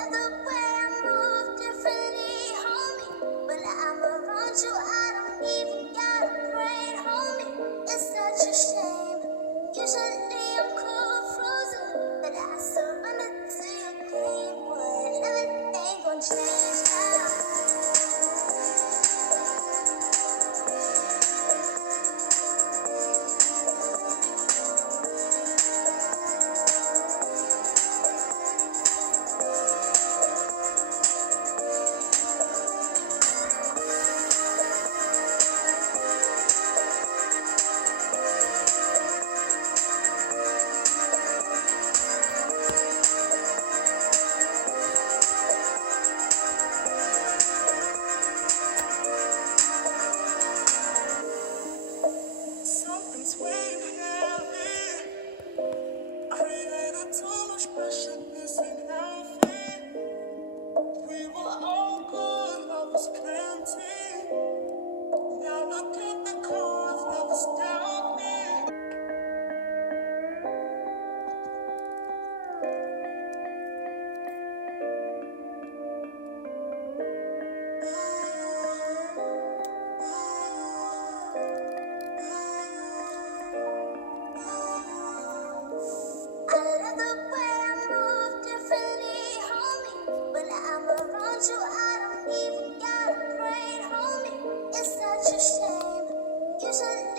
love the way I move differently, homie. When I'm around you, I don't even gotta pray, homie. It's such a shame. Usually I'm cool, frozen, but I surrender to your game. What? Everything gon' change now. Something's weighing heavy. Created too much pressure, this ain't healthy. We were all good, love was plenty. Now look at the cause, love is down me. I love the way I move differently, homie. When I'm around you, I don't even gotta pray, homie. It's such a shame. Usually